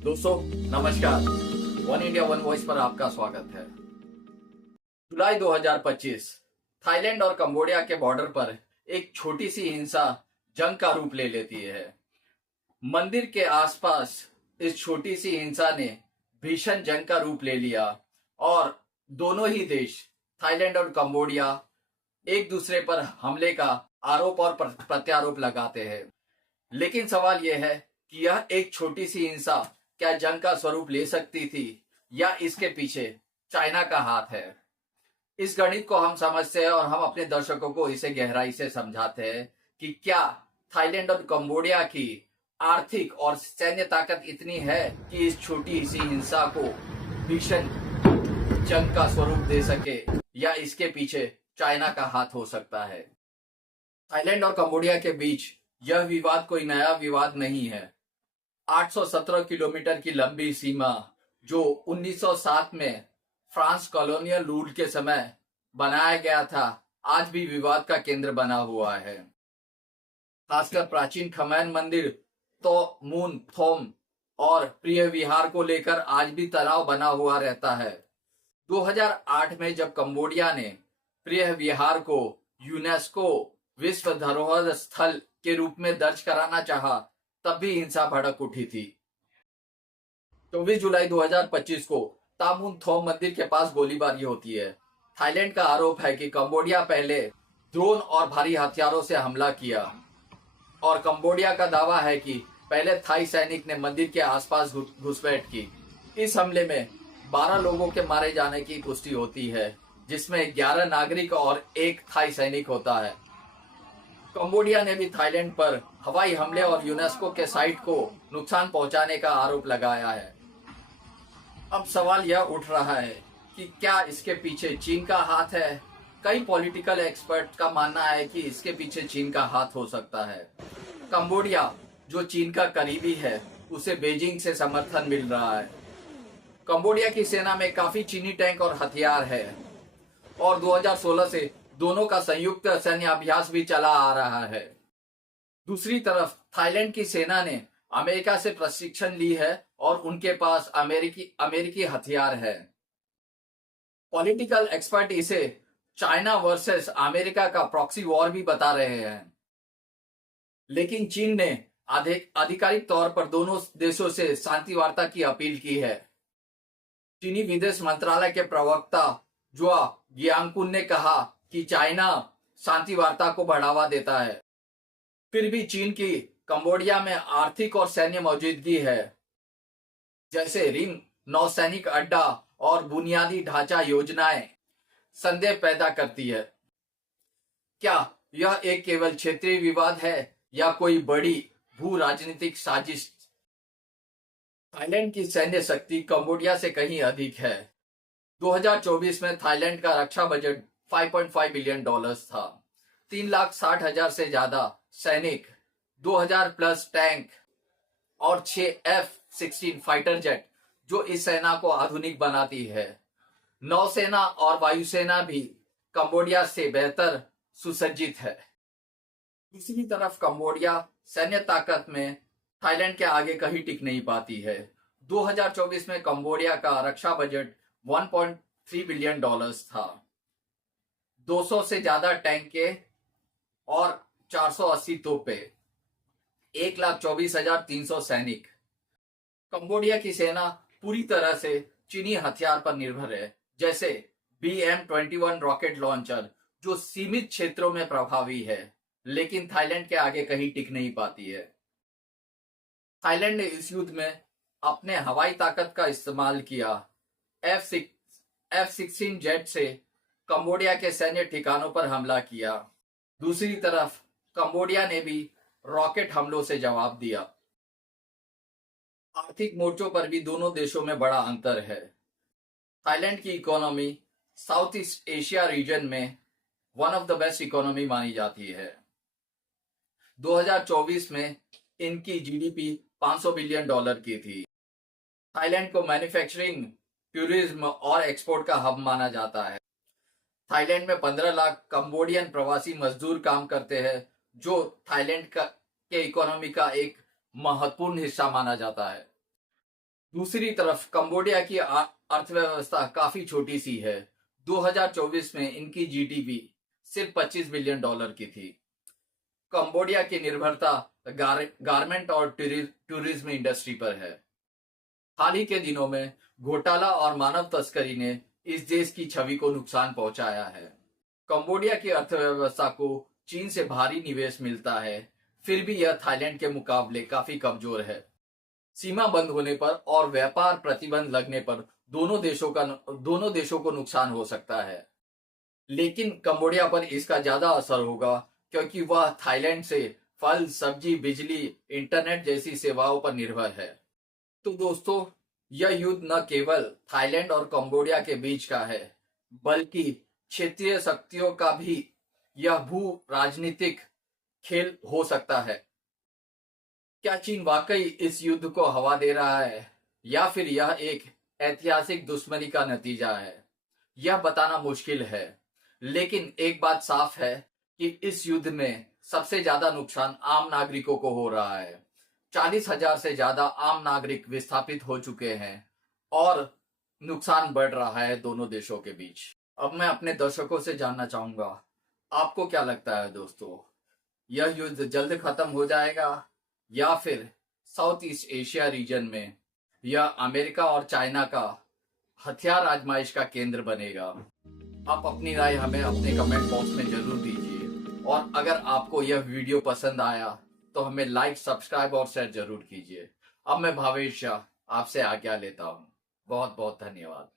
दोस्तों नमस्कार। One India one voice पर आपका स्वागत है। जुलाई 2025 थाईलैंड और कंबोडिया के बॉर्डर पर एक छोटी सी हिंसा जंग का रूप ले लेती है। मंदिर के आसपास इस छोटी सी हिंसा ने भीषण जंग का रूप ले लिया और दोनों ही देश थाईलैंड और कंबोडिया एक दूसरे पर हमले का आरोप और प्रत्यारोप लगाते हैं। लेकिन सवाल यह है कि यह एक छोटी सी हिंसा क्या जंग का स्वरूप ले सकती थी या इसके पीछे चाइना का हाथ है। इस गणित को हम समझते हैं और हम अपने दर्शकों को इसे गहराई से समझाते हैं कि क्या थाईलैंड और कंबोडिया की आर्थिक और सैन्य ताकत इतनी है कि इस छोटी सी हिंसा को भीषण जंग का स्वरूप दे सके या इसके पीछे चाइना का हाथ हो सकता है। थाईलैंड और कंबोडिया के बीच यह विवाद कोई नया विवाद नहीं है। 817 किलोमीटर की लंबी सीमा जो 1907 में फ्रांस कॉलोनियल रूल के समय बनाया गया था, आज भी विवाद का केंद्र बना हुआ है। खासकर प्राचीन खमैन मंदिर तो मून थोम और प्रिय विहार को लेकर आज भी तनाव बना हुआ रहता है। 2008 में जब कंबोडिया ने प्रिय विहार को यूनेस्को विश्व धरोहर स्थल के रूप में दर्ज कराना चाहा, तब भी हिंसा भड़क उठी थी। 24 जुलाई 2025 को तामुन थोम मंदिर के पास गोलीबारी होती है। थाईलैंड का आरोप है कि कंबोडिया पहले ड्रोन और भारी हथियारों से हमला किया और कंबोडिया का दावा है कि पहले थाई सैनिक ने मंदिर के आसपास घुसपैठ की। इस हमले में 12 लोगों के मारे जाने की पुष्टि होती है, जिसमें 11 नागरिक और 1 थाई सैनिक होता है। कंबोडिया ने भी थाईलैंड पर हवाई हमले और यूनेस्को के साइट को नुकसान पहुंचाने का आरोप लगाया है। अब सवाल यह उठ रहा है कि क्या इसके पीछे चीन का हाथ है। कई पॉलिटिकल एक्सपर्ट का मानना है कि इसके पीछे चीन का हाथ हो सकता है। कंबोडिया जो चीन का करीबी है, उसे बीजिंग से समर्थन मिल रहा है। कंबोडिया की सेना में काफी चीनी टैंक और हथियार है और 2016 से दोनों का संयुक्त सैन्य अभ्यास भी चला आ रहा है। दूसरी तरफ थाईलैंड की सेना ने अमेरिका से प्रशिक्षण ली है और उनके पास अमेरिकी हथियार है। पॉलिटिकल एक्सपर्ट इसे चाइना वर्सेस अमेरिका का प्रॉक्सी वॉर भी बता रहे हैं। लेकिन चीन ने आधिकारिक तौर पर दोनों देशों से शांति वार्ता की अपील की है। चीनी विदेश मंत्रालय के प्रवक्ता जुआ गियांगकुन ने कहा कि चाइना शांति वार्ता को बढ़ावा देता है। फिर भी चीन की कंबोडिया में आर्थिक और सैन्य मौजूदगी है, जैसे रिंग नौसैनिक अड्डा और बुनियादी ढांचा योजनाएं संदेह पैदा करती है। क्या यह एक केवल क्षेत्रीय विवाद है या कोई बड़ी भू राजनीतिक साजिश। थाईलैंड की सैन्य शक्ति कंबोडिया से कहीं अधिक है। 2024 में थाईलैंड का रक्षा बजट $5.5 बिलियन था। 3,60,000 से ज्यादा सैनिक, 2,000 प्लस टैंक और 6 F-16 फाइटर जेट जो इस सेना को आधुनिक बनाती है। नौसेना और वायुसेना भी कंबोडिया से बेहतर सुसज्जित है। दूसरी तरफ कंबोडिया सैन्य ताकत में थाईलैंड के आगे कहीं टिक नहीं पाती है। 2024 में कंबोडिया का रक्षा बजट $1.3 बिलियन था। 200 से ज्यादा टैंके और 480 तोपें, 1,24,300 सैनिक। कंबोडिया की सेना पूरी तरह से चीनी हथियार पर निर्भर है, जैसे BM-21 रॉकेट लॉन्चर जो सीमित क्षेत्रों में प्रभावी है, लेकिन थाईलैंड के आगे कहीं टिक नहीं पाती है। थाईलैंड ने इस युद्ध में अपने हवाई ताकत का इस्तेमाल किया। F-16 जेट से कंबोडिया के सैन्य ठिकानों पर हमला किया। दूसरी तरफ कंबोडिया ने भी रॉकेट हमलों से जवाब दिया। आर्थिक मोर्चों पर भी दोनों देशों में बड़ा अंतर है। थाईलैंड की economy south east Asia region में one of the best economy मानी जाती है। 2024 में इनकी जीडीपी $500 बिलियन की थी। थाईलैंड को मैन्युफैक्चरिंग, टूरिज्म और एक्सपोर्ट का हब माना जाता है। थाईलैंड में 15 लाख कंबोडियन प्रवासी मजदूर काम करते हैं, जो थाईलैंड के इकोनॉमी का एक महत्वपूर्ण हिस्सा माना जाता है। दूसरी तरफ कंबोडिया की अर्थव्यवस्था काफी छोटी सी है। 2024 में इनकी जीडीपी सिर्फ $25 बिलियन की थी। कंबोडिया की निर्भरता गारमेंट और टूरिज्म इंडस्ट्री पर है। हाल ही के दिनों में घोटाला और मानव तस्करी ने इस देश की छवि को नुकसान पहुंचाया है। कंबोडिया की अर्थव्यवस्था को चीन से भारी निवेश मिलता है, फिर भी यह थाईलैंड के मुकाबले काफी कमजोर है। सीमा बंद होने पर और व्यापार प्रतिबंध लगने पर दोनों देशों को नुकसान हो सकता है, लेकिन कंबोडिया पर इसका ज्यादा असर होगा क्योंकि वह थाईलैंड से फल, सब्जी, बिजली, इंटरनेट जैसी सेवाओं पर निर्भर है। तो दोस्तों, यह युद्ध न केवल थाईलैंड और कंबोडिया के बीच का है, बल्कि क्षेत्रीय शक्तियों का भी यह भू राजनीतिक खेल हो सकता है। क्या चीन वाकई इस युद्ध को हवा दे रहा है या फिर यह एक ऐतिहासिक दुश्मनी का नतीजा है, यह बताना मुश्किल है। लेकिन एक बात साफ है कि इस युद्ध में सबसे ज्यादा नुकसान आम नागरिकों को हो रहा है। 40,000 से ज्यादा आम नागरिक विस्थापित हो चुके हैं और नुकसान बढ़ रहा है दोनों देशों के बीच। अब मैं अपने दर्शकों से जानना चाहूंगा, आपको क्या लगता है दोस्तों, यह युद्ध जल्द खत्म हो जाएगा या फिर साउथ ईस्ट एशिया रीजन में यह अमेरिका और चाइना का हथियार आजमाइश का केंद्र बनेगा? आप अपनी राय हमें अपने कमेंट बॉक्स में जरूर दीजिए और अगर आपको यह वीडियो पसंद आया तो हमें लाइक, सब्सक्राइब और शेयर जरूर कीजिए। अब मैं भावेश शाह आपसे आज्ञा लेता हूँ। बहुत बहुत धन्यवाद।